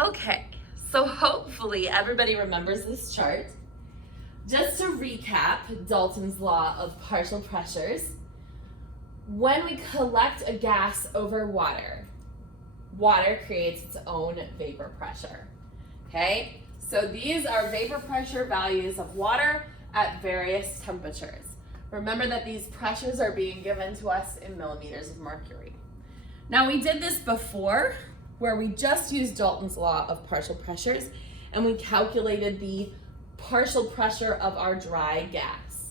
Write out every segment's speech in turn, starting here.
Okay, so hopefully everybody remembers this chart. Just to recap Dalton's law of partial pressures, when we collect a gas over water, water creates its own vapor pressure. Okay, so these are vapor pressure values of water at various temperatures. Remember that these pressures are being given to us in millimeters of mercury. Now we did this before, where we just used Dalton's law of partial pressures and we calculated the partial pressure of our dry gas.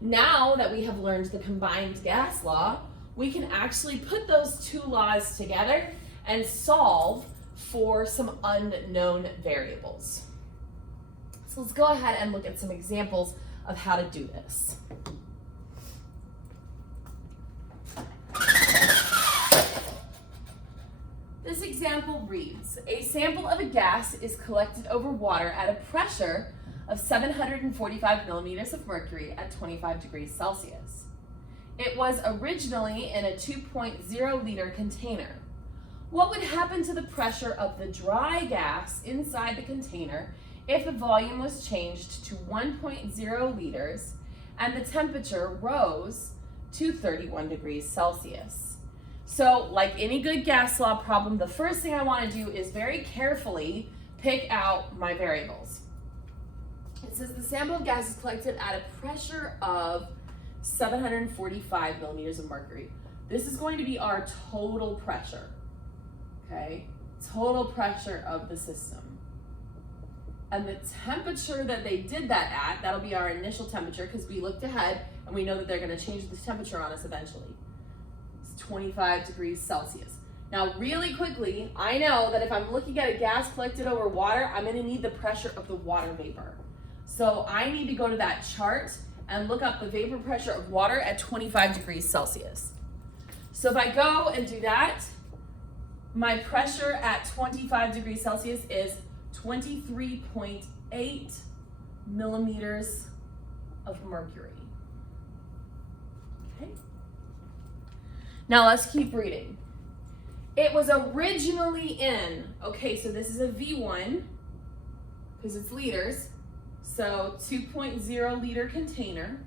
Now that we have learned the combined gas law, we can actually put those two laws together and solve for some unknown variables. So let's go ahead and look at some examples of how to do this. This example reads, a sample of a gas is collected over water at a pressure of 745 millimeters of mercury at 25 degrees Celsius. It was originally in a 2.0 liter container. What would happen to the pressure of the dry gas inside the container if the volume was changed to 1.0 liters and the temperature rose to 31 degrees Celsius? So, like any good gas law problem, the first thing I want to do is very carefully pick out my variables. It says the sample of gas is collected at a pressure of 745 millimeters of mercury. This is going to be our total pressure, okay? Total pressure of the system. And the temperature that they did that at, that'll be our initial temperature because we looked ahead and we know that they're going to change the temperature on us eventually. 25 degrees Celsius. Now, really quickly, I know that if I'm looking at a gas collected over water, I'm going to need the pressure of the water vapor. So I need to go to that chart and look up the vapor pressure of water at 25 degrees Celsius. So if I go and do that, my pressure at 25 degrees Celsius is 23.8 millimeters of mercury. Okay. Now let's keep reading. It was originally in, okay, so this is a V1 because it's liters, so 2.0 liter container.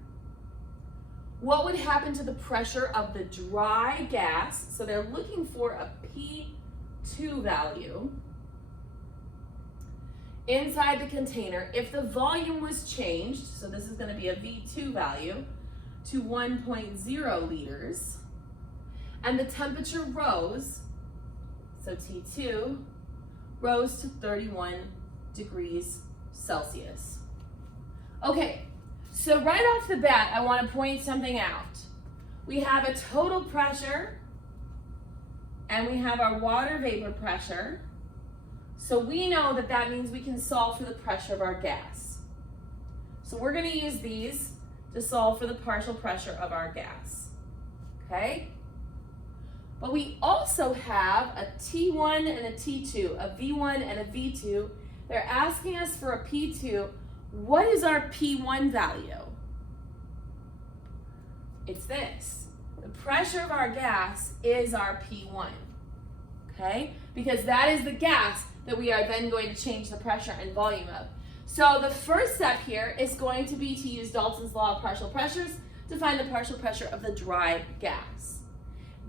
What would happen to the pressure of the dry gas? So they're looking for a P2 value inside the container if the volume was changed, so this is going to be a V2 value, to 1.0 liters. And the temperature rose, so T2, rose to 31 degrees Celsius. Okay, so right off the bat, I want to point something out. We have a total pressure, and we have our water vapor pressure. So we know that that means we can solve for the pressure of our gas. So we're going to use these to solve for the partial pressure of our gas, okay? But we also have a T1 and a T2, a V1 and a V2. They're asking us for a P2. What is our P1 value? It's this. The pressure of our gas is our P1, okay? Because that is the gas that we are then going to change the pressure and volume of. So the first step here is going to be to use Dalton's law of partial pressures to find the partial pressure of the dry gas.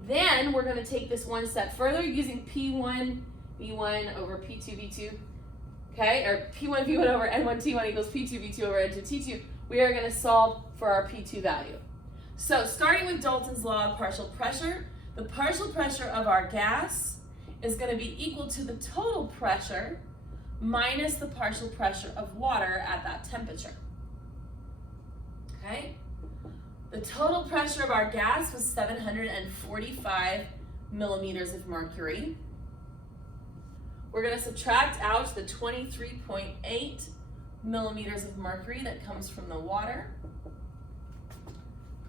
Then we're going to take this one step further using P1 V1 over P2 V2, okay? Or P1 V1 over N1 T1 equals P2 V2 over N2 T2. We are going to solve for our P2 value. So starting with Dalton's law of partial pressure, the partial pressure of our gas is going to be equal to the total pressure minus the partial pressure of water at that temperature, okay? The total pressure of our gas was 745 millimeters of mercury. We're going to subtract out the 23.8 millimeters of mercury that comes from the water.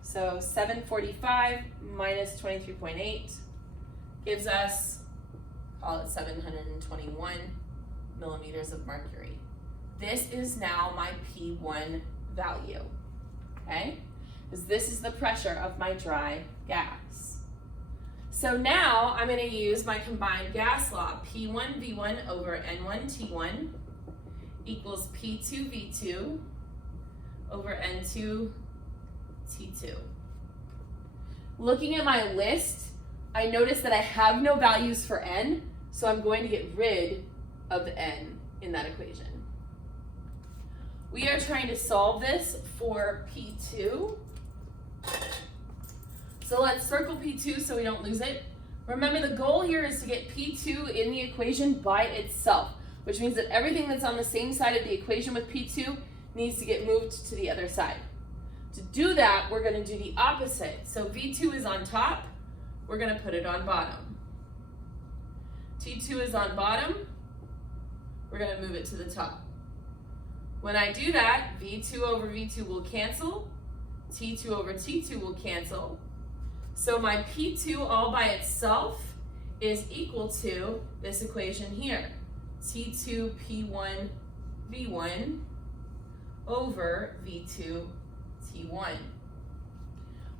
So 745 minus 23.8 gives us, call it 721 millimeters of mercury. This is now my P1 value, okay? Because this is the pressure of my dry gas. So now I'm going to use my combined gas law. P1V1 over N1T1 equals P2V2 over N2T2. Looking at my list, I notice that I have no values for N, so I'm going to get rid of the N in that equation. We are trying to solve this for P2. So let's circle P2 so we don't lose it. Remember, the goal here is to get P2 in the equation by itself, which means that everything that's on the same side of the equation with P2 needs to get moved to the other side. To do that, we're going to do the opposite. So V2 is on top, we're going to put it on bottom. T2 is on bottom, we're going to move it to the top. When I do that, V2 over V2 will cancel, T2 over T2 will cancel. So my P2 all by itself is equal to this equation here, T2 P1 V1 over V2 T1.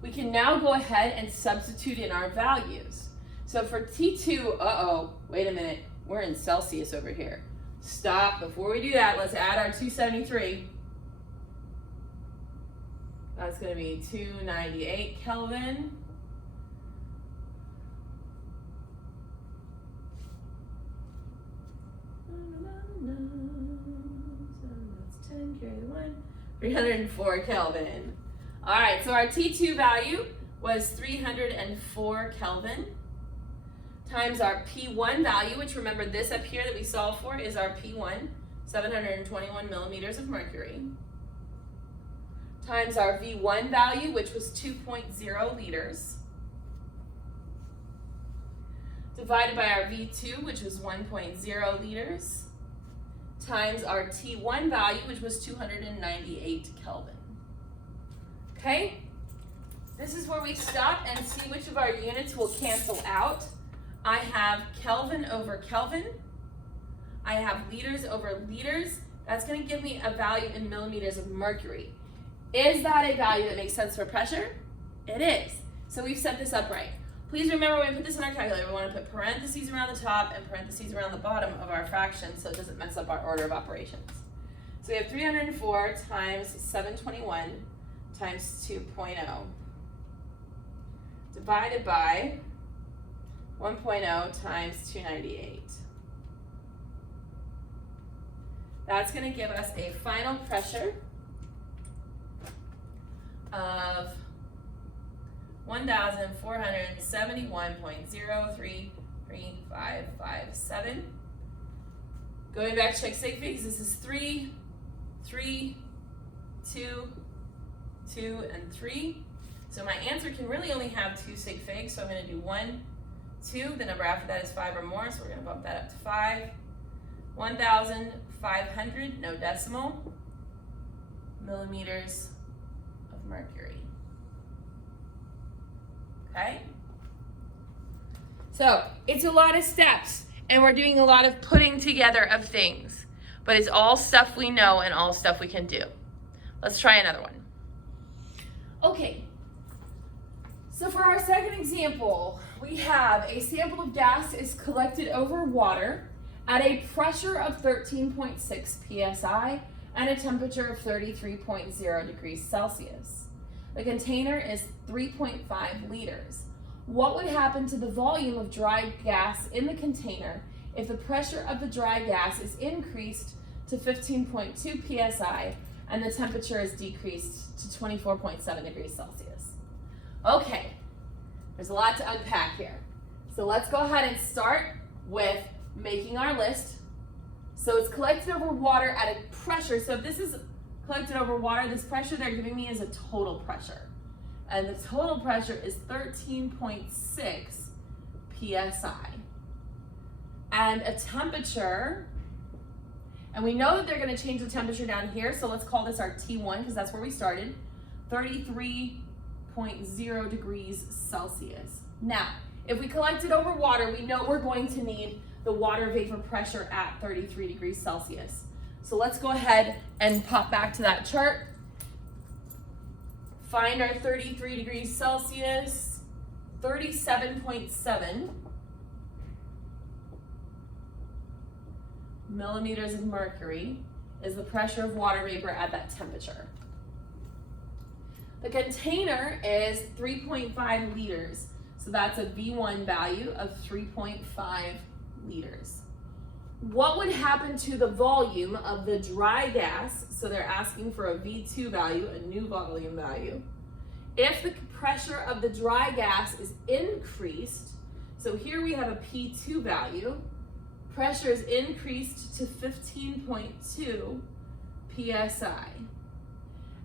We can now go ahead and substitute in our values. So for T2, wait a minute, we're in Celsius over here. Stop, before we do that, let's add our 273. That's gonna be 298 Kelvin. That's 10, carry the 1. 304 Kelvin. All right, so our T2 value was 304 Kelvin times our P1 value, which remember this up here that we solved for is our P1, 721 millimeters of mercury, times our V1 value, which was 2.0 liters, divided by our V2, which was 1.0 liters, times our T1 value, which was 298 Kelvin. Okay, this is where we stop and see which of our units will cancel out. I have Kelvin over Kelvin. I have liters over liters. That's going to give me a value in millimeters of mercury. Is that a value that makes sense for pressure? It is. So we've set this up right. Please remember when we put this in our calculator, we want to put parentheses around the top and parentheses around the bottom of our fraction so it doesn't mess up our order of operations. So we have 304 times 721 times 2.0 divided by 1.0 times 298. That's going to give us a final pressure of 1,471.033557. Going back to check sig figs, this is 3, 3, 2, 2, and 3. So my answer can really only have 2 sig figs, so I'm going to do 1, 2. The number after that is 5 or more, so we're going to bump that up to 5. 1,500, no decimal, millimeters of mercury. Okay? So it's a lot of steps, and we're doing a lot of putting together of things, but it's all stuff we know and all stuff we can do. Let's try another one. Okay, so for our second example, we have a sample of gas is collected over water at a pressure of 13.6 psi and a temperature of 33.0 degrees Celsius. The container is 3.5 liters. What would happen to the volume of dry gas in the container if the pressure of the dry gas is increased to 15.2 psi and the temperature is decreased to 24.7 degrees Celsius? Okay, there's a lot to unpack here. So let's go ahead and start with making our list. So it's collected over water at a pressure. So if this is collected over water, this pressure they're giving me is a total pressure. And the total pressure is 13.6 psi. And a temperature, and we know that they're going to change the temperature down here, so let's call this our T1 because that's where we started, 33.0 degrees Celsius. Now, if we collect it over water, we know we're going to need the water vapor pressure at 33 degrees Celsius. So let's go ahead and pop back to that chart. Find our 33 degrees Celsius, 37.7 millimeters of mercury is the pressure of water vapor at that temperature. The container is 3.5 liters, so that's a V1 value of 3.5 liters. What would happen to the volume of the dry gas, so they're asking for a V2 value, a new volume value, if the pressure of the dry gas is increased? So here we have a P2 value, pressure is increased to 15.2 psi.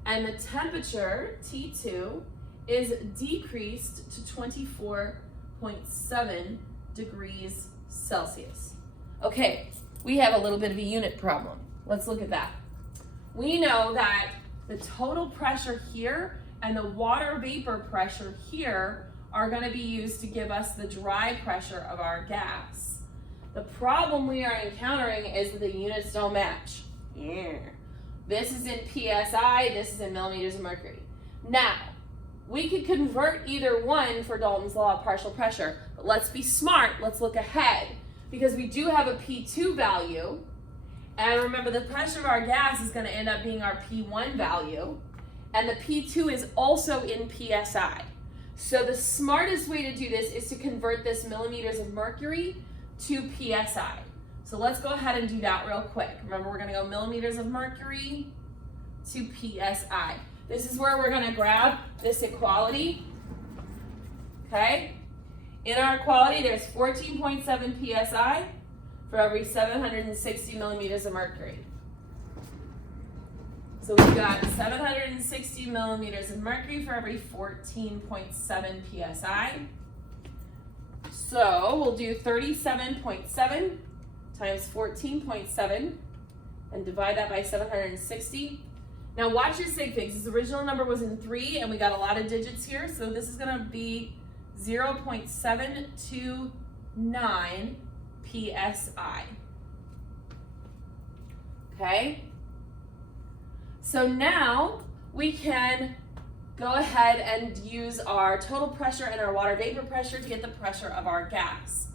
And the temperature, T2, is decreased to 24.7 degrees Celsius. Okay, we have a little bit of a unit problem. Let's look at that. We know that the total pressure here and the water vapor pressure here are going to be used to give us the dry pressure of our gas. The problem we are encountering is that the units don't match. Yeah. This is in PSI, this is in millimeters of mercury. Now, we could convert either one for Dalton's law of partial pressure, but let's be smart, let's look ahead, because we do have a P2 value, and remember the pressure of our gas is going to end up being our P1 value, and the P2 is also in PSI. So the smartest way to do this is to convert this millimeters of mercury to PSI. So let's go ahead and do that real quick. Remember, we're going to go millimeters of mercury to PSI. This is where we're going to grab this equality. Okay? In our equality, there's 14.7 PSI for every 760 millimeters of mercury. So we've got 760 millimeters of mercury for every 14.7 PSI. So we'll do 37.7 times 14.7 and divide that by 760. Now watch your sig figs. This original number was in 3 and we got a lot of digits here, so this is going to be 0.729 psi. Okay? So now we can go ahead and use our total pressure and our water vapor pressure to get the pressure of our gas.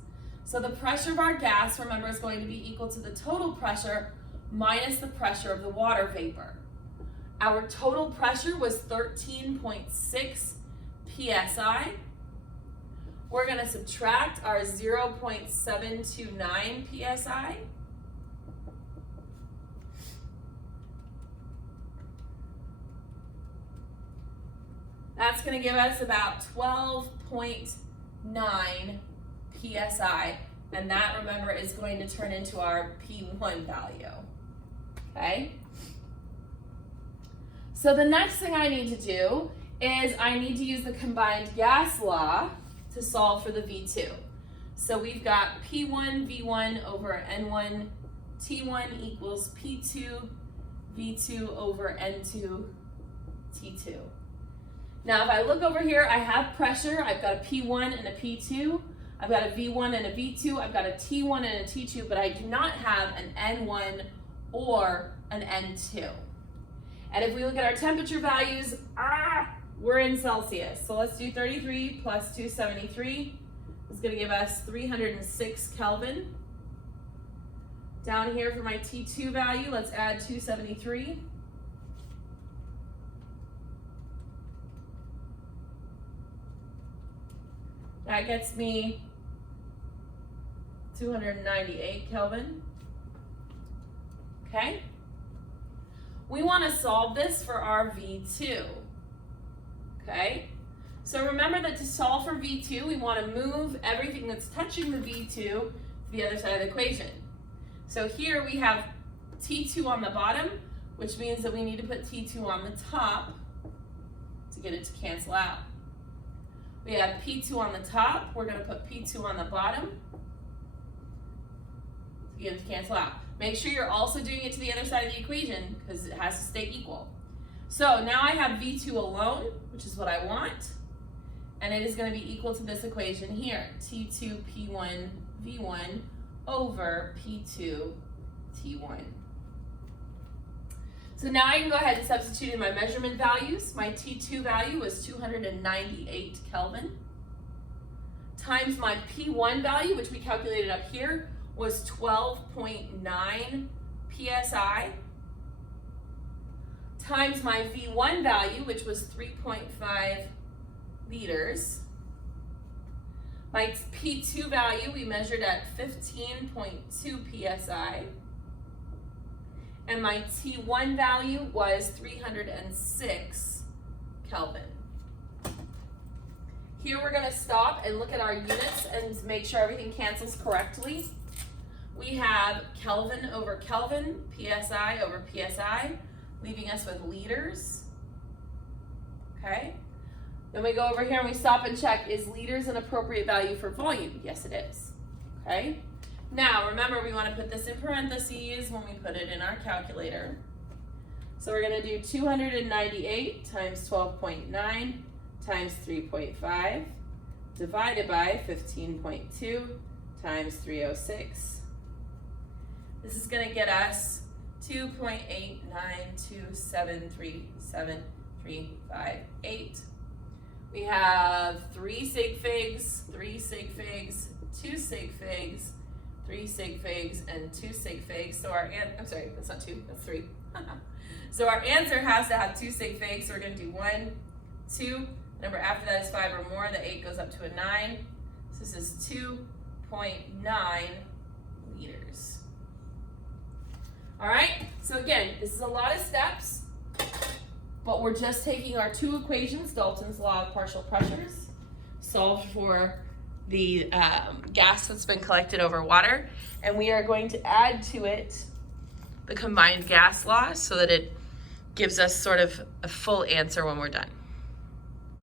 So the pressure of our gas, remember, is going to be equal to the total pressure minus the pressure of the water vapor. Our total pressure was 13.6 psi. We're going to subtract our 0.729 psi. That's going to give us about 12.9 psi, and that, remember, is going to turn into our P1 value. Okay? So the next thing I need to do is I need to use the combined gas law to solve for the V2. So we've got P1 V1 over N1 T1 equals P2 V2 over N2 T2. Now if I look over here, I have pressure. I've got a P1 and a P2. I've got a V1 and a V2. I've got a T1 and a T2, but I do not have an N1 or an N2. And if we look at our temperature values, we're in Celsius. So let's do 33 plus 273. It's going to give us 306 Kelvin. Down here for my T2 value, let's add 273. That gets me 298 Kelvin. Okay? We want to solve this for our V2. Okay? So remember that to solve for V2, we want to move everything that's touching the V2 to the other side of the equation. So here we have T2 on the bottom, which means that we need to put T2 on the top to get it to cancel out. We have P2 on the top. We're going to put P2 on the bottom to get it to cancel out. Make sure you're also doing it to the other side of the equation because it has to stay equal. So now I have V2 alone, which is what I want, and it is going to be equal to this equation here, T2 P1 V1 over P2 T1. So now I can go ahead and substitute in my measurement values. My T2 value was 298 Kelvin. times my P1 value, which we calculated up here, was 12.9 psi, times my V1 value, which was 3.5 liters. My P2 value we measured at 15.2 psi. And my T1 value was 306 Kelvin. Here we're going to stop and look at our units and make sure everything cancels correctly. We have Kelvin over Kelvin, PSI over PSI, leaving us with liters. Okay? Then we go over here and we stop and check, is liters an appropriate value for volume? Yes, it is. Okay? Now, remember, we want to put this in parentheses when we put it in our calculator. So we're going to do 298 times 12.9 times 3.5 divided by 15.2 times 306. This is going to get us 2.892737358. We have 3 sig figs, 3 sig figs, 2 sig figs, 3 sig figs, and 2 sig figs. So our I'm sorry, that's not 2, that's 3. So our answer has to have 2 sig figs. So we're going to do 1, 2. Number after that is 5 or more. The 8 goes up to a 9. So this is 2.9 liters. All right. So again, this is a lot of steps, but we're just taking our 2 equations, Dalton's law of partial pressures, solved for the gas that's been collected over water, and we are going to add to it the combined gas law so that it gives us sort of a full answer when we're done.